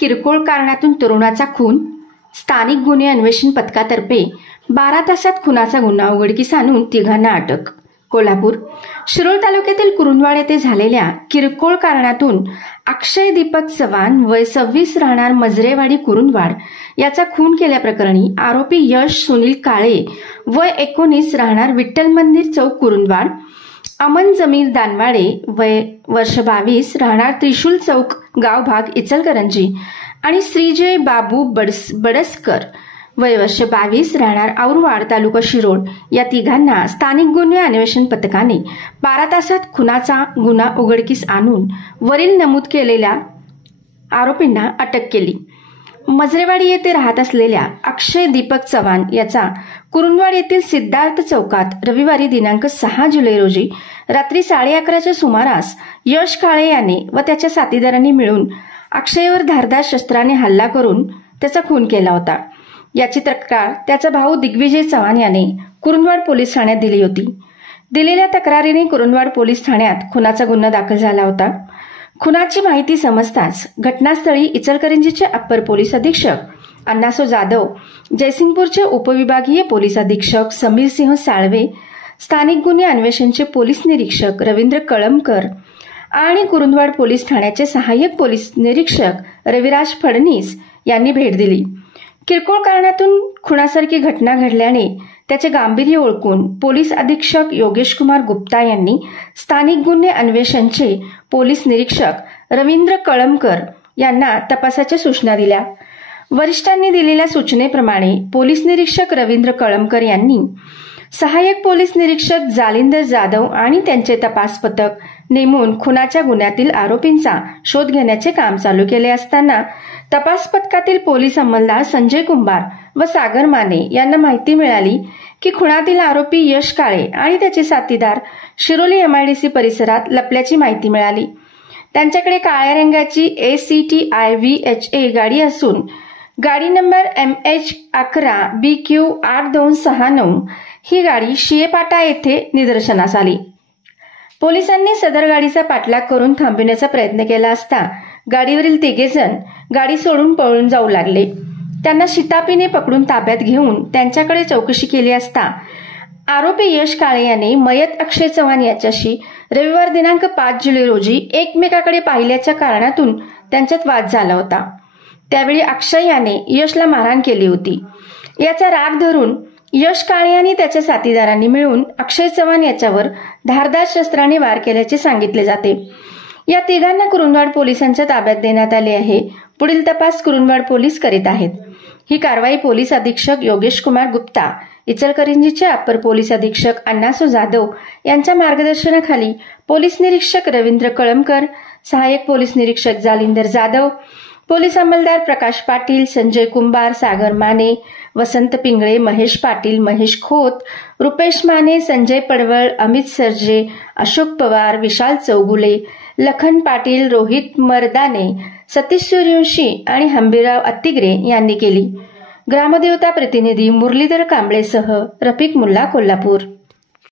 किरकोळ कारणातून तरुणाचा खून, स्थानिक गुन्हे अन्वेषण पथकातर्फे 12 तासात खुनाचा गुन्हा उघडकीस आणून तिघांना अटक. कोल्हापूर. शिरोळ तालुक्यातील कुरुंदवाड येथे झालेल्या किरकोळ कारणातून अक्षय दीपक चव्हाण वय 26 राहणार मजरेवाडी कुरुंदवाड याचा खून केल्याप्रकरणी आरोपी यश सुनील काळे वय 19 राहणार विठ्ठल मंदिर चौक कुरुंदवाड, अमन जमीर दानवाडे वय वर्ष 22 राहणार त्रिशूल चौक गाव भाग इचलकरंजी आणि श्रीजय बाबू बडसकर वय वर्ष 22 राहणार औरवाड तालुका शिरोळ या तिघांना स्थानिक गुन्हे अन्वेषण पथकाने 12 तासात खुनाचा गुन्हा उघडकीस आणून वरील नमूद केलेल्या आरोपींना अटक केली. मजरेवाडी येथे राहत असलेल्या अक्षय दीपक चव्हाण याचा कुरुंदवाड येथील सिद्धार्थ चौकात रविवारी दिनांक 6 जुलै रोजी रात्री 11:30च्या सुमारास यश काळे याने व त्याच्या साथीदारांनी मिळून अक्षयवर धारदार शस्त्राने हल्ला करून त्याचा खून केला होता. याची तक्रार त्याचा भाऊ दिग्विजय चव्हाण याने कुरुंदवाड पोलीस ठाण्यात दिली होती. दिलेल्या तक्रारीने कुरुंदवाड पोलीस ठाण्यात खुनाचा गुन्हा दाखल झाला होता. खुनाची माहिती समजताच घटनास्थळी इचलकरंजीचे अप्पर पोलीस अधीक्षक अण्णासो जाधव, जयसिंगपूरचे उपविभागीय पोलीस अधीक्षक समीर सिंह साळवे, स्थानिक गुन्हे अन्वेषणचे पोलीस निरीक्षक रवींद्र कळमकर आणि कुरुंदवाड पोलीस ठाण्याचे सहाय्यक पोलीस निरीक्षक रविराज फडणीस यांनी भेट दिली. किरकोळ कारणातून खुनासारखी घटना घडल्याने त्याचे गांभीर्य ओळखून पोलीस अधीक्षक योगेश कुमार गुप्ता यांनी स्थानिक गुन्हे अन्वेषणचे पोलीस निरीक्षक रवींद्र कळमकर यांना तपासाच्या सूचना दिल्या. वरिष्ठांनी दिलेल्या सूचनेप्रमाणे पोलीस निरीक्षक रवींद्र कळमकर यांनी सहाय्यक पोलीस निरीक्षक जालिंदर जाधव आणि त्यांचे तपास पथक नेमून खुनाच्या गुन्ह्यातील आरोपींचा शोध घेण्याचे काम चालू केले असताना तपास पथकातील पोलीस अंमलदार संजय कुंभार व सागर माने यांना माहिती मिळाली की खुनातील आरोपी यश काळे आणि त्याचे साथीदार शिरोली MIDC परिसरात लपल्याची माहिती मिळाली. त्यांच्याकडे काळ्या रंगाची ACT IVHA गाडी असून गाडी नंबर MH11BQ 8269 ही गाडी शियेपाटा येथे निदर्शनास आली. पोलिसांनी सदर गाडीचा पाठलाग करून थांबविण्याचा प्रयत्न केला असता गाडीवरील तिघेजण गाडी सोडून पळून जाऊ लागले. त्यांना शितापीने पकडून ताब्यात घेऊन त्यांच्याकडे चौकशी केली असता आरोपी यश काळे याने मयत अक्षय चव्हाण याच्याशी रविवार दिनांक 5 जुलै रोजी एकमेकाकडे पाहिल्याच्या कारणातून त्यांच्यात वाद झाला होता. त्यावेळी अक्षय याने यशला मारहाण केली होती. याचा राग धरून यश काळे आणि त्याच्या साथीदारांनी मिळून अक्षय चव्हाण याच्यावर धारदार शस्त्राने वार केल्याचे सांगितले जाते. या तिघांना कुरुंदवाड पोलिसांच्या ताब्यात देण्यात आले आहे. पुढील तपास कुरुंदवाड पोलीस करीत आहेत. ही कारवाई पोलीस अधीक्षक योगेश कुमार गुप्ता, इचलकरंजीचे अप्पर पोलीस अधीक्षक अण्णासो जाधव यांच्या मार्गदर्शनाखाली पोलीस निरीक्षक रवींद्र कळमकर, सहाय्यक पोलीस निरीक्षक जालिंदर जाधव, पोलीस अंमलदार प्रकाश पाटील, संजय कुंभार, सागर माने, वसंत पिंगळे, महेश पाटील, महेश खोत, रुपेश माने, संजय पडवळ, अमित सरजे, अशोक पवार, विशाल चौगुले, लखन पाटील, रोहित मर्दाने, सतीश सूर्यवंशी आणि हंबीराव अत्तिग्रे यांनी केली. ग्रामदेवता प्रतिनिधी मुरलीधर कांबळेसह रफिक मुल्ला, कोल्हापूर.